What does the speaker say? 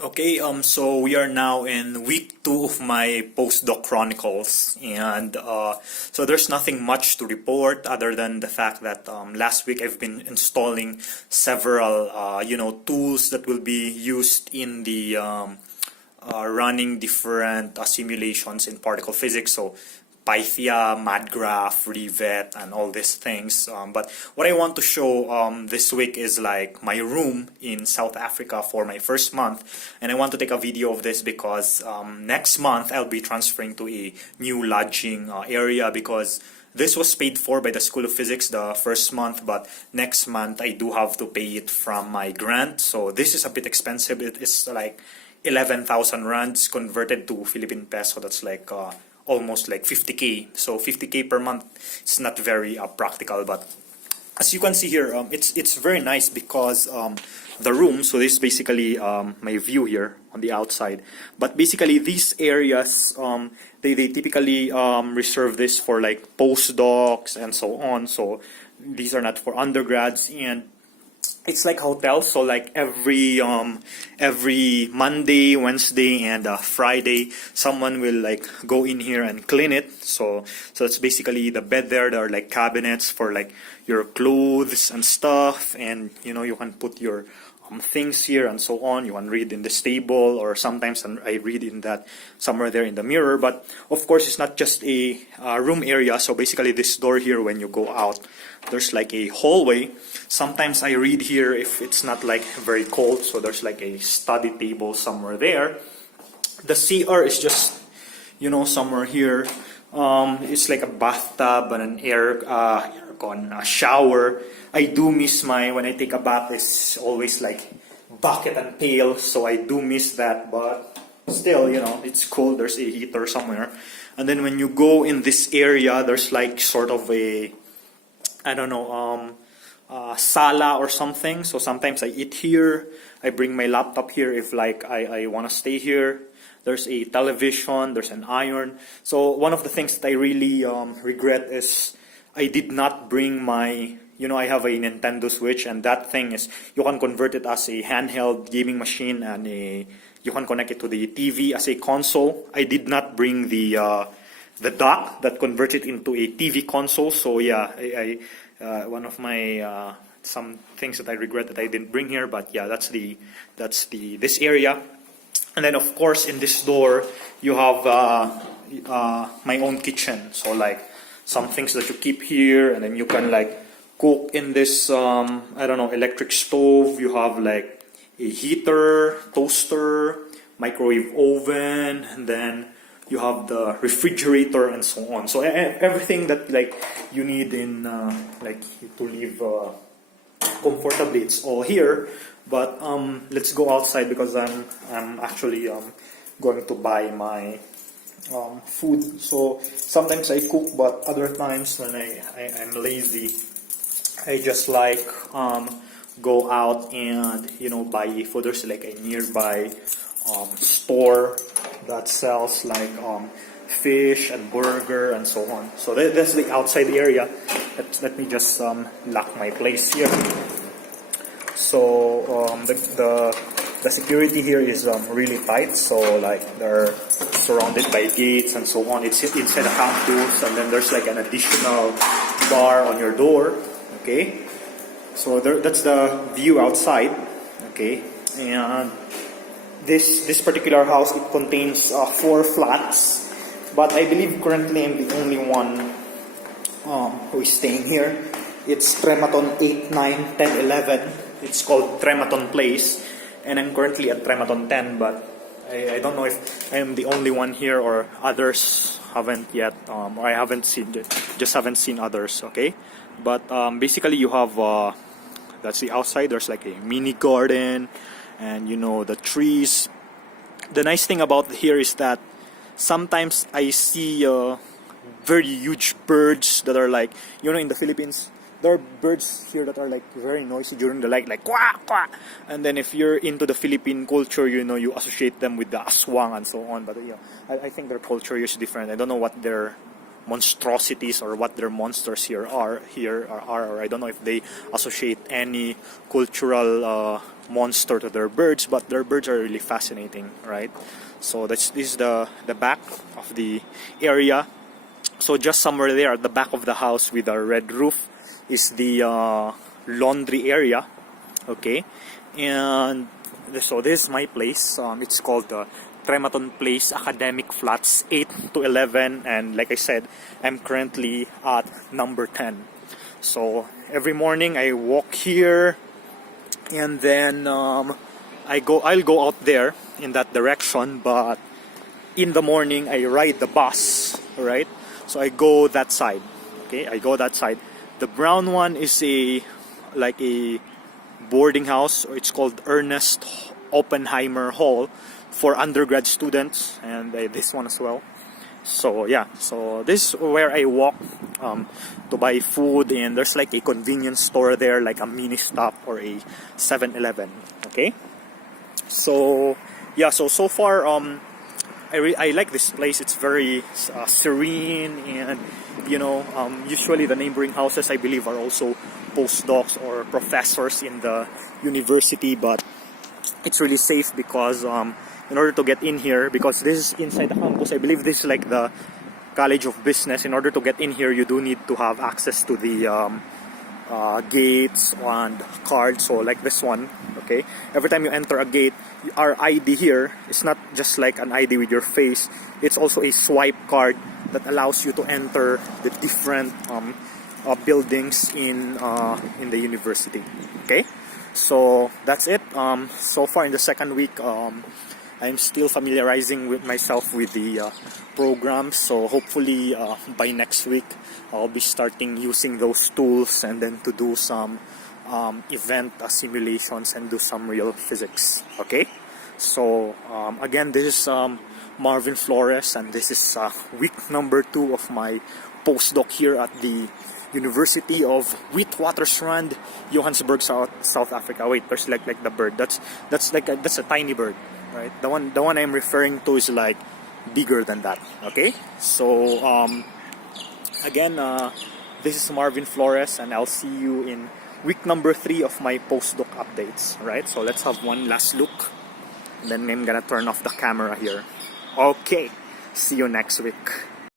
Okay, so we are now in week 2 of my Postdoc Chronicles, and so there's nothing much to report other than the fact that last week I've been installing several, tools that will be used in the running different simulations in particle physics. So Pythia, MadGraph, Rivet, and all these things. But what I want to show this week is like my room in South Africa for my first month. And I want to take a video of this because next month I'll be transferring to a new lodging area because this was paid for by the School of Physics the first month, but next month I do have to pay it from my grant. So this is a bit expensive. It is like 11,000 rands converted to Philippine peso. That's like almost like 50k. So 50k per month is not very practical, but as you can see here, it's very nice because the room, so this is basically my view here on the outside, but basically these areas they typically reserve this for like postdocs and so on. So these are not for undergrads, and it's like hotels. So like every Monday, Wednesday, and Friday, someone will like go in here and clean it. So it's basically the bed there. There are like cabinets for like your clothes and stuff, and you can put your things here and so on. You can read in this table, or sometimes I read in that somewhere there in the mirror. But of course, it's not just a room area. So basically, this door here, when you go out, there's like a hallway. Sometimes I read here if it's not like very cold. So there's like a study table somewhere there. The CR is just somewhere here. It's like a bathtub and an aircon, a shower. I do miss when I take a bath, it's always like bucket and pail, so I do miss that, but still, it's cold. There's a heater somewhere. And then when you go in this area, there's like sort of a, I don't know, sala or something. So sometimes I eat here. I bring my laptop here if like I want to stay here. There's a television, there's an iron. So one of the things that I really regret is I did not bring my, I have a Nintendo Switch, and that thing is, you can convert it as a handheld gaming machine, and you can connect it to the TV as a console. I did not bring the dock that converts it into a TV console. So yeah, one of my some things that I regret that I didn't bring here. But yeah, that's this area. And then of course in this door you have my own kitchen. So like some things that you keep here, and then you can like cook in this I don't know, electric stove. You have like a heater, toaster, microwave oven, and then you have the refrigerator and so on. So everything that like you need in like to live comfortably, it's all here. But let's go outside because I'm actually going to buy my food. So sometimes I cook, but other times when I'm lazy, I just like go out and buy food. There's like a nearby store that sells like fish and burger and so on. So that's the outside area. Let me just lock my place here. So the security here is really tight. So like they're surrounded by gates and so on. It's inside the campus, and then there's like an additional bar on your door. Okay, so that's the view outside. Okay, and this particular house, it contains 4 flats, but I believe currently I'm the only one who is staying here. It's Trematon 8, 9, 10, 11. It's called Trematon Place, and I'm currently at Trematon 10, but I don't know if I am the only one here or others haven't yet, or I haven't haven't seen others. Okay, but basically you have that's the outside. There's like a mini garden, and the trees. The nice thing about here is that sometimes I see very huge birds that are like, in the Philippines, there are birds here that are like very noisy during the night, like quack quack. And then if you're into the Philippine culture, you associate them with the aswang and so on. But I think their culture is different. I don't know what their monstrosities or what their monsters are, or I don't know if they associate any cultural monster to their birds, but their birds are really fascinating, right? So this is the back of the area. So just somewhere there at the back of the house with a red roof is the laundry area, okay? And so this is my place. It's called the Trematon Place Academic Flats 8 to 11, and like I said, I'm currently at number 10. So every morning I walk here, and then I'll go out there in that direction, but in the morning I ride the bus, right? So I go that side, okay? I go that side. The brown one is a boarding house, or it's called Ernest Oppenheimer Hall for undergrad students, and this one as well. So yeah, so this is where I walk to buy food, and there's like a convenience store there, like a mini stop or a 7-Eleven. Okay, so yeah, so far I like this place. It's very serene, and usually the neighboring houses, I believe, are also postdocs or professors in the university, but it's really safe because in order to get in here, because this is inside the campus, I believe this is like the College of Business. In order to get in here, you do need to have access to the gates and cards. So like this one, okay, every time you enter a gate, our ID here is not just like an ID with your face, it's also a swipe card that allows you to enter the different buildings in the university. Okay, so that's it. So far in the second week, I'm still familiarizing with myself with the programs. So hopefully by next week I'll be starting using those tools, and then to do some event simulations and do some real physics. Okay, so again, this is Marvin Flores, and this is week number 2 of my postdoc here at the University of Witwatersrand, Johannesburg, South Africa. Wait, there's like the bird. That's a tiny bird, right? The one I'm referring to is like bigger than that. Okay, so again, this is Marvin Flores, and I'll see you in week number 3 of my postdoc updates. Right? So let's have one last look. Then I'm gonna turn off the camera here. Okay, see you next week.